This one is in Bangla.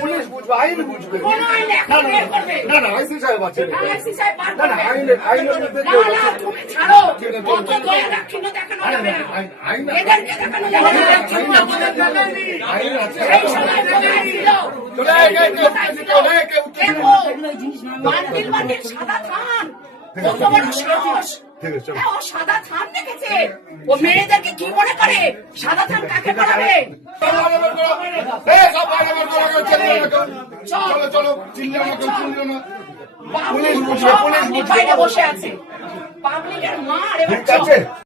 পুলিশ বুঝবে, আইন বুঝবে। না না আইসি সাহেব আছে, না না আইনের মধ্যে সাদা থান দেখেছে ও মেয়েদেরকে কি মনে করে? সাদা থান কাকে পড়াবে? চলো চলো চিল্লো না, চিল্লো না। পুলিশ বসে আছে, পাবলিকের মার এবার